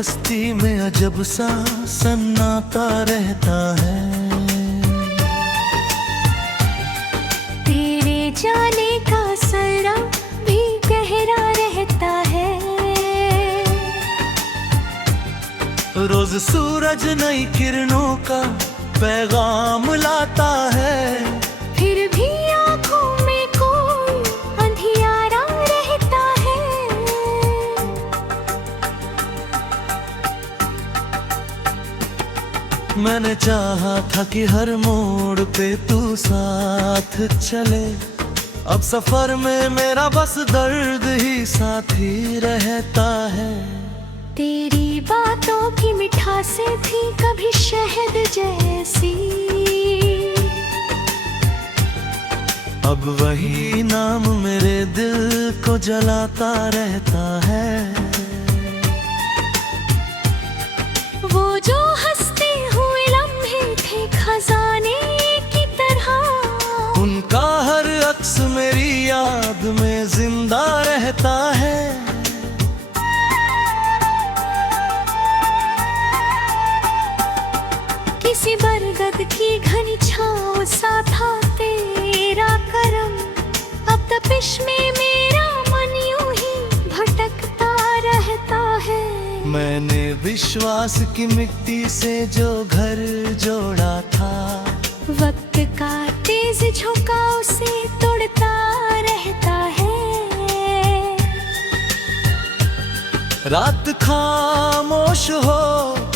बस्ती में अजब सा सन्नाटा रहता है। तेरे जाने का सरा भी गहरा रहता है। रोज सूरज नई किरणों का पैगाम लाता है। फिर भी आँखों में कोई अंधियारा रहता है। मैंने चाहा था कि हर मोड़ पे तू साथ चले, अब सफर में मेरा बस दर्द ही साथी रहता है। तेरी बातों की मिठास थी कभी शहद जैसी, अब वही नाम मेरे दिल को जलाता रहता है। वो जो हंसते हुए लम्हे थे खजाने की तरह, उनका हर अक्स मेरी याद में जिंदा रहता है। किसी बरगद की घनी छाँव सा था तेरा करम, अब तपिश में मेरा मन यूं ही भटकता रहता है। मैंने विश्वास की मिट्टी से जो घर जोड़ा था, वक्त का तेज झोंका उसे तोड़ता रहता है। रात खामोश हो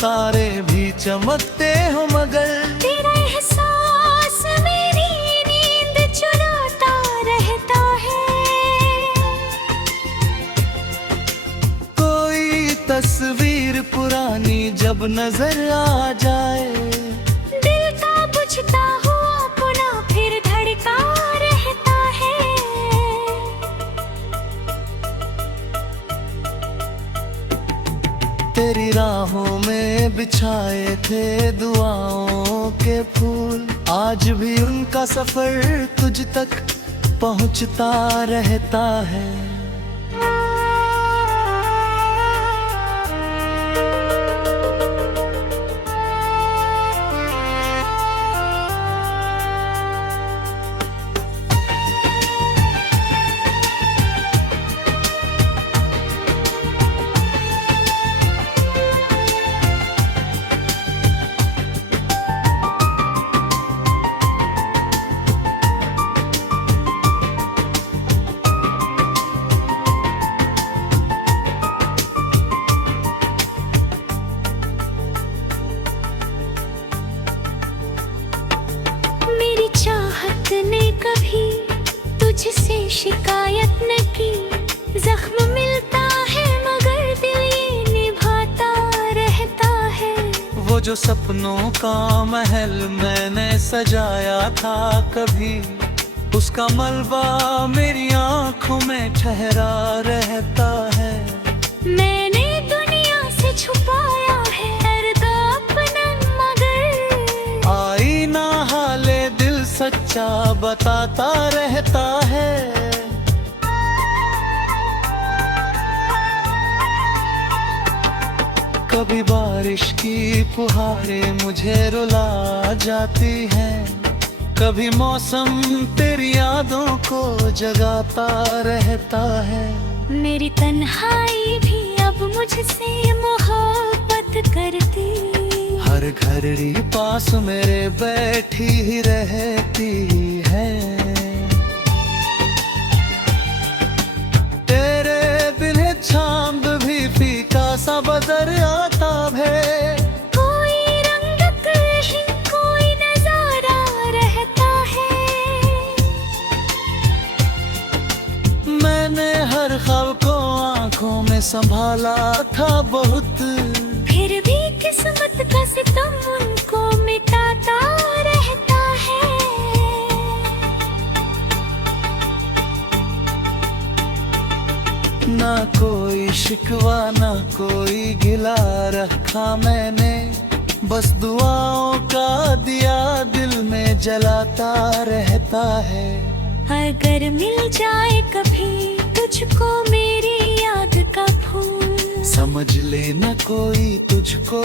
तारे भी चमकते हो, मगर तेरा एहसास मेरी नींद चुराता रहता है। कोई तस्वीर पुरानी जब नजर आ जाए, दिल का बुझता हुआ पुनः फिर धड़का रहता है। तेरी राहों में बिछाए थे दुआओं के फूल, आज भी उनका सफर तुझ तक पहुंचता रहता है। तुझसे शिकायत न की, जख्म मिलता है मगर दिल ये निभाता रहता है। वो जो सपनों का महल मैंने सजाया था कभी, उसका मलबा मेरी आंखों में ठहरा रहता है। मैंने दुनिया से छुपाया है दर्द अपना, मगर आईना हाले दिल सच्चा बताता रहता है। कभी बारिश की फुहारें मुझे रुला जाती हैं, कभी मौसम तेरी यादों को जगाता रहता है। मेरी तन्हाई भी अब मुझसे मोहब्बत करती, हर घड़ी पास मेरे बैठी ही रहती है। तेरे बिन चांद भी फीका सा बदर आता है। कोई रंगत नहीं कोई नजारा रहता है। मैंने हर ख्वाब को आंखों में संभाला था बहुत, फिर भी किस्मत का सितम उनको मिटाता रहता है। ना कोई शिकवा ना कोई गिला रखा मैंने, बस दुआओं का दिया दिल में जलाता रहता है। अगर मिल जाए कभी तुझ मुझको मेरी याद का फूल। समझ लेना कोई तुझको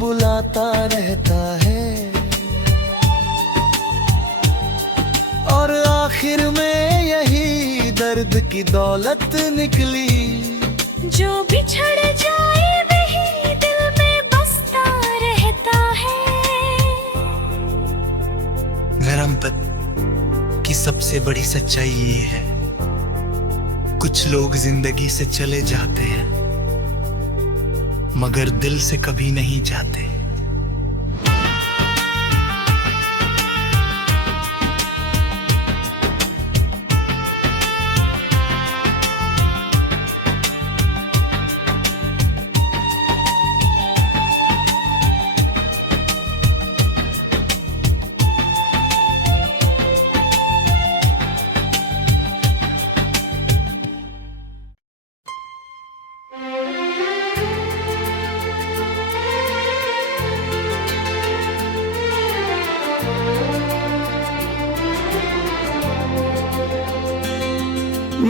बुलाता रहता है, और आखिर में यही दर्द की दौलत निकली। जो बिछड़ जाए वही दिल में बसता रहता है। गरमपत की सबसे बड़ी सच्चाई ये है, कुछ लोग जिंदगी से चले जाते हैं मगर दिल से कभी नहीं जाते।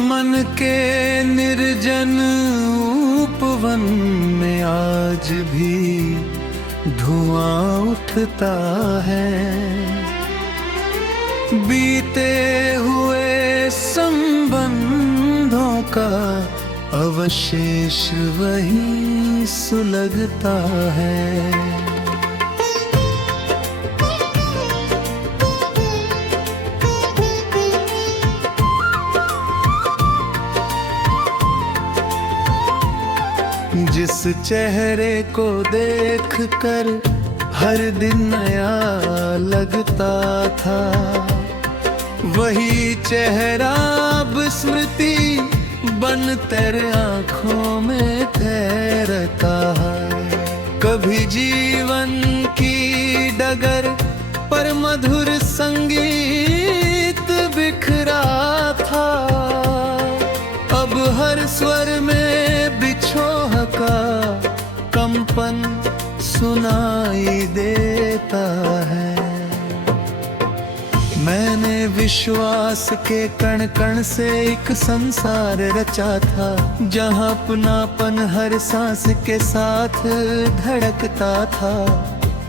मन के निर्जन उपवन में आज भी धुआं उठता है। बीते हुए संबंधों का अवशेष वहीं सुलगता है। जिस चेहरे को देख कर हर दिन नया लगता था, वही चेहरा अब स्मृति बन तेरे आँखों में तैरता है। कभी जीवन की डगर पर मधुर संगीत बिखरा था, अब हर स्वर में बिछोह का कंपन सुनाई देता है। मैंने विश्वास के कण कण से एक संसार रचा था, जहां अपनापन हर सांस के साथ धड़कता था।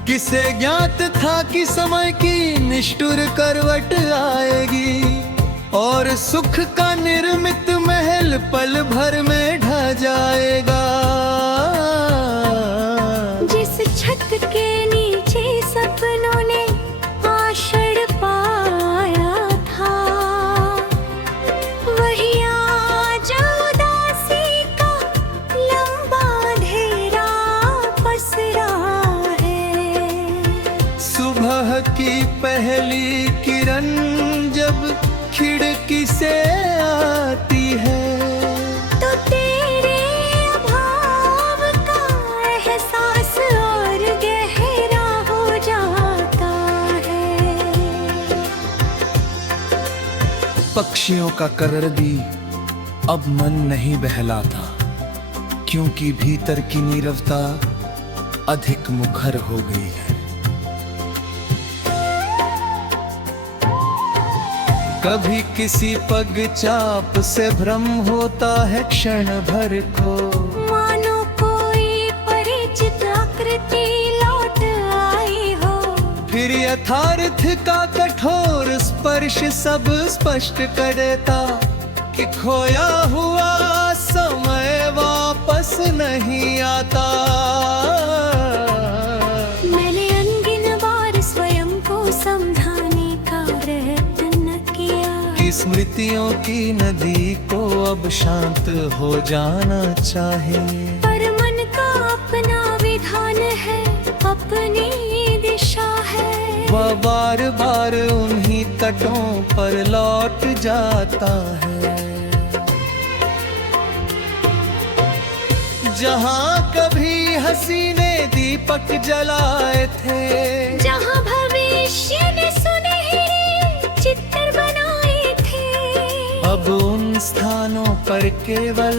किसे ज्ञात था कि समय की निष्ठुर करवट आएगी और सुख का निर्मित महल पल भर में ढह जाएगा। जिस छत के नीचे सपनों ने आषाढ़ पाया था, वही आज उदासी का लंबा अंधेरा पसरा है। सुबह की पहली किरण जब खिड़की से आती है, तो तेरे अभाव का एहसास और गहरा हो जाता है। पक्षियों का कररदी अब मन नहीं बहलाता, क्योंकि भीतर की नीरवता अधिक मुखर हो गई है। कभी किसी पग चाप से भ्रम होता है क्षण भर को, मानो कोई परिचित आकृति लौट आई हो। फिर यथार्थ का कठोर स्पर्श सब स्पष्ट कर देता कि खोया हुआ समय वापस नहीं आता। मैंने अनगिन बार स्वयं को समझाने का प्रयत्न किया कि स्मृतियों की नदी को अब शांत हो जाना चाहिए, पर मन का अपना विधान है, अपनी दिशा है। वह बार बार उन्हीं तटों पर लौट जाता है जहां कभी हसीने दीपक जलाए थे, जहां भविष्य ने सुनहरे चित्र बनाए थे। अब उन स्थानों पर केवल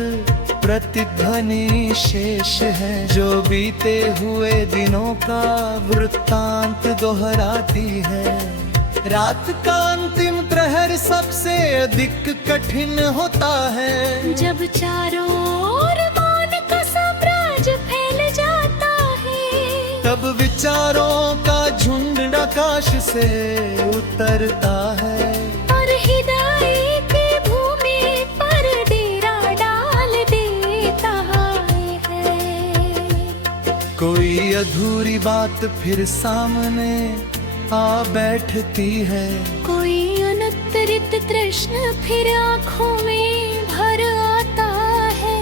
प्रतिध्वनि शेष है, जो बीते हुए दिनों का वृत्तांत दोहराती है। रात का अंतिम प्रहर सबसे अधिक कठिन होता है। जब चारों ओर मौन का साम्राज्य फैल जाता है, तब विचारों का झुंड आकाश से उतरता है और हृदय की भूमि पर डेरा डाल देता है। कोई अधूरी बात फिर सामने आ बैठती है, कोई अनुत्तरित प्रश्न फिर आँखों में भर आता है।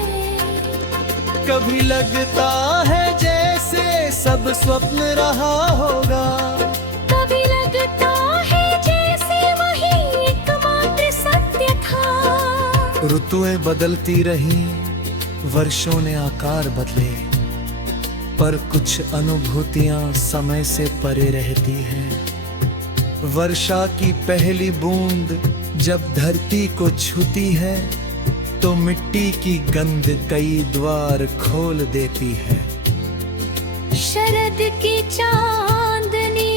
कभी लगता है जैसे सब स्वप्न रहा होगा, कभी लगता है जैसे वही एकमात्र सत्य था। ऋतुएं बदलती रही, वर्षों ने आकार बदले, पर कुछ अनुभूतियां समय से परे रहती हैं। वर्षा की पहली बूंद जब धरती को छूती है, तो मिट्टी की गंध कई द्वार खोल देती है। शरद की चांदनी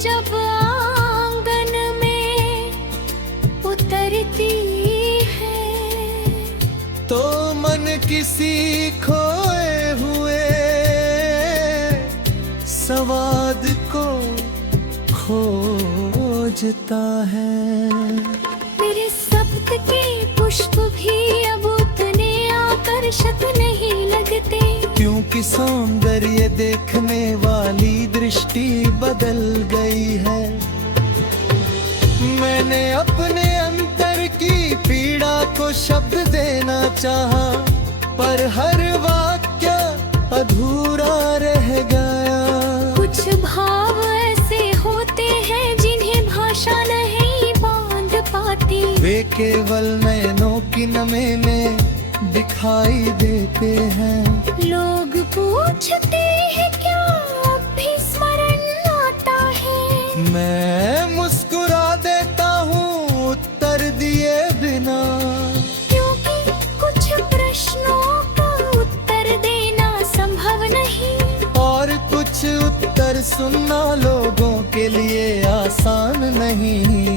जब आंगन में उतरती है, तो मन किसी खोए हुए स्वाद को खोजता है। मेरे शब्द के पुष्प भी अब उतने आकर्षक नहीं लगते, क्योंकि सौंदर्य देखने वाली दृष्टि बदल गई है। मैंने अपने अंतर की पीड़ा को शब्द देना चाहा, पर हर वाक्य अधूरा रह गया। कुछ भाव ऐसे होते हैं जिन्हें भाषा नहीं बांध पाती, वे केवल नयनों की नमे में दिखाई देते हैं। लोग पूछते हैं क्या अब भी स्मरण आता है, मैं मुस्कुरा देता हूँ उत्तर दिए बिना, क्योंकि कुछ प्रश्नों का उत्तर देना संभव नहीं, और कुछ उत्तर सुनना लोगों के लिए आसान नहीं।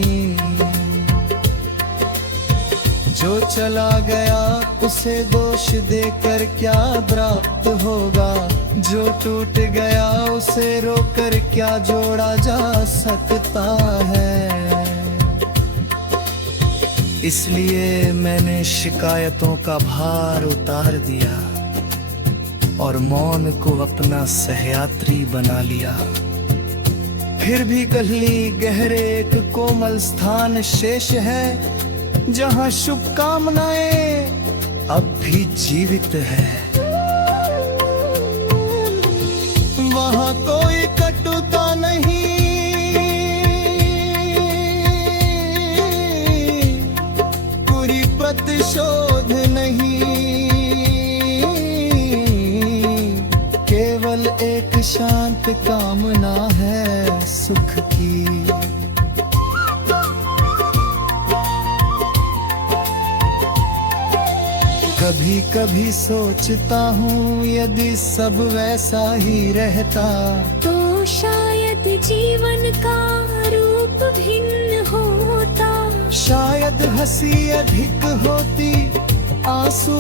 जो चला गया उसे दोष देकर क्या प्राप्त होगा, जो टूट गया उसे रोकर क्या जोड़ा जा सकता है। इसलिए मैंने शिकायतों का भार उतार दिया और मौन को अपना सहयात्री बना लिया। फिर भी कहीं गहरे एक कोमल स्थान शेष है, जहां शुभकामनाएं अब भी जीवित है। वहां कोई कटुता नहीं, पूरी प्रतिशोध नहीं, केवल एक शांत कामना है सुख की। कभी कभी सोचता हूँ यदि सब वैसा ही रहता, तो शायद जीवन का रूप भिन्न होता। शायद हंसी अधिक होती, आंसू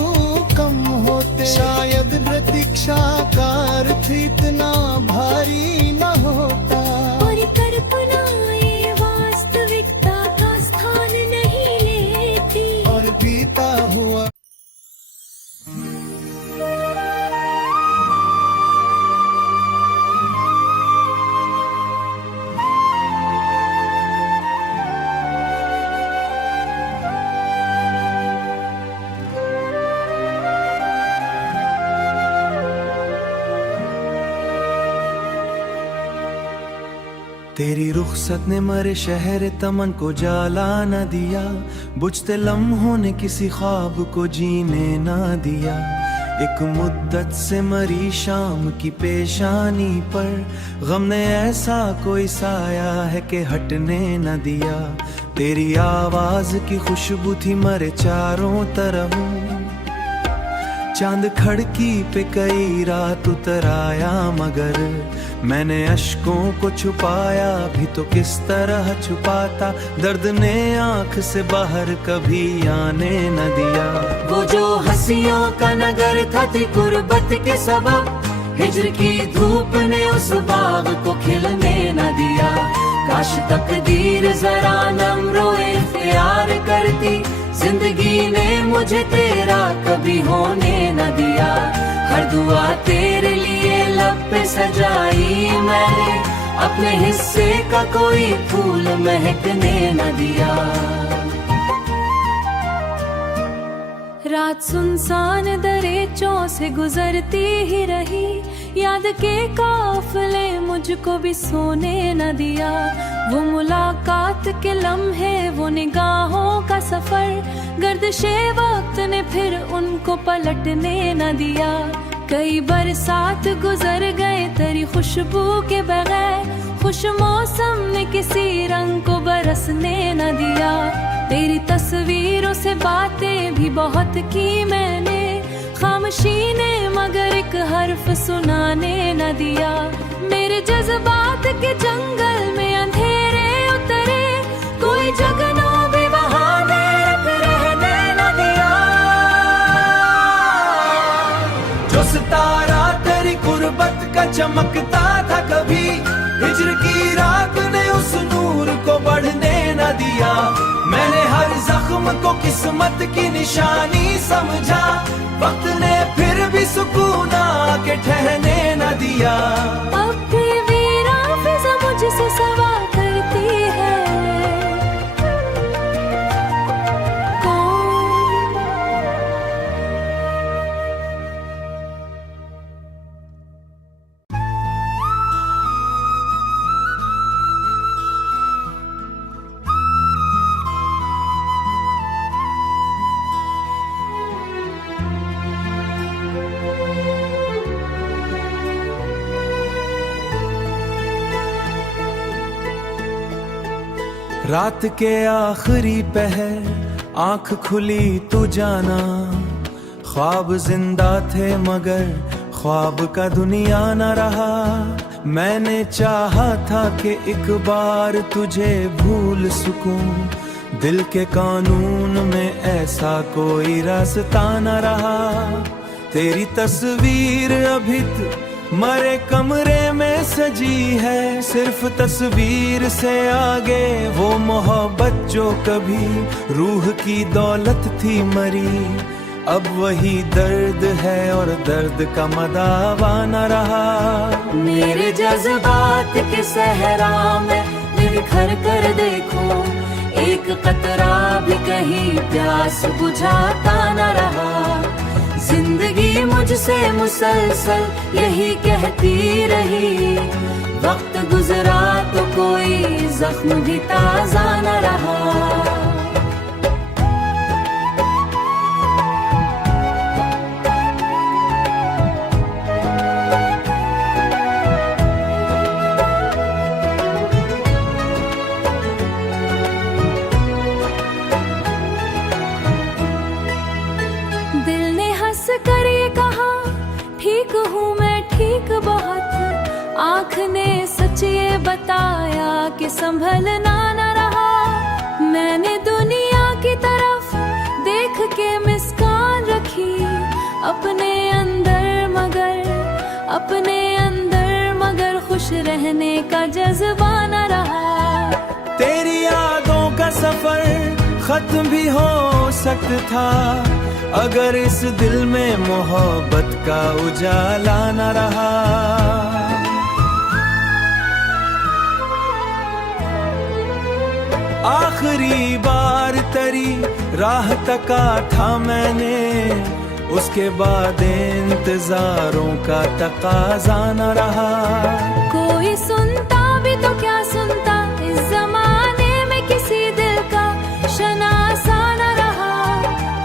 कम होते, शायद प्रतीक्षा का अर्थ इतना भारी न होता। और कल्पनाएं वास्तविकता का स्थान नहीं लेती, और बीता हुआ तेरी रुखसत ने मरे शहर तमन को जाला न दिया, बुझते लम्हों ने किसी ख्वाब को जीने न दिया। एक मुद्दत से मरी शाम की पेशानी पर गम ने ऐसा कोई साया है कि हटने न दिया। तेरी आवाज की खुशबू थी मरे चारों तरफ, चांद खड़की पे कई रात उतर आया, मगर मैंने अश्कों को छुपाया भी तो किस तरह छुपाता। दर्द ने आंख से बाहर कभी आने न दिया। वो जो हंसियों का नगर था थी गुर्बत के सबब, हिज्र की धूप ने उस बाग को खिलने न दिया। काश तकदीर जरा नम्रो इख्तियार करती, जिंदगी ने मुझे तेरा कभी होने न दिया। हर दुआ तेरे लिए लब पे सजाई मैंने, अपने हिस्से का कोई फूल महकने न दिया। रात सुनसान दरेचों से गुजरती ही रही, याद के काफिले मुझको भी सोने न दिया। वो मुलाकात के लम्हे, वो निगाहों का सफर, गर्दिशे वक्त ने फिर उनको पलटने न दिया। कई बरसात गुजर गए तेरी खुशबू के बगैर, खुश मौसम ने किसी रंग को बरसने न दिया। तेरी तस्वीरों से बातें भी बहुत की मैंने, खामोशी ने मगर एक हर्फ सुनाने न दिया। मेरे जज्बात के जंगल में अंधेरे उतरे, कोई जगनो भी वहाँ देख रहने न दिया। जो सितारा तेरी गुर्बत का चमकता था कभी, हिज्र की रात ने उस नूर को बढ़ने न दिया। मैंने हर जख्म को किस्मत की निशानी समझा, वक्त ने फिर भी सुकून आके ठहरने न दिया। अब भी वीरा फिजा मुझसे सवाल करती है, कौन? रात के आखिरी पहर आंख खुली तू जाना, ख्वाब जिंदा थे मगर ख्वाब का दुनिया न रहा। मैंने चाहा था कि एक बार तुझे भूल सकूं, दिल के कानून में ऐसा कोई रास्ता न रहा। तेरी तस्वीर अभी मरे कमरे में सजी है, सिर्फ तस्वीर से आगे वो मोहब्बत जो कभी रूह की दौलत थी मरी। अब वही दर्द है और दर्द का मदावा न रहा। मेरे जज्बात के सहरा में निखर कर देखो, एक कतरा भी कहीं प्यास बुझाता न रहा। जिंदगी मुझसे मुसलसल यही कहती रही, वक्त गुजरा तो कोई जख्म भी ताजा न रहा। कर ये कहा ठीक हूँ मैं, ठीक बहुत। आँख ने सच ये बताया कि संभलना न रहा। मैंने दुनिया की तरफ देख के मुस्कान रखी, अपने अंदर मगर खुश रहने का जज्बा न रहा। तेरी यादों का सफर खत्म भी हो सकता था, अगर इस दिल में मोहब्बत का उजाला न रहा। आखिरी बार तेरी राह तका था मैंने, उसके बाद इंतजारों का तकाजा न रहा। कोई सुनता भी तो क्या सुनता, इस जमाने में किसी दिल का शनासा न रहा।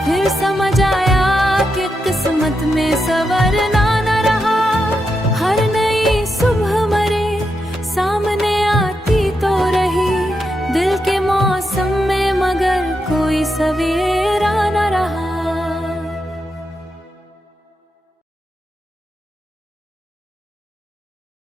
फिर समझ आया कि किस्मत में सवरना न रहा। हर नई सुबह मरे सामने आती तो रही, दिल के मौसम में मगर कोई सवेरा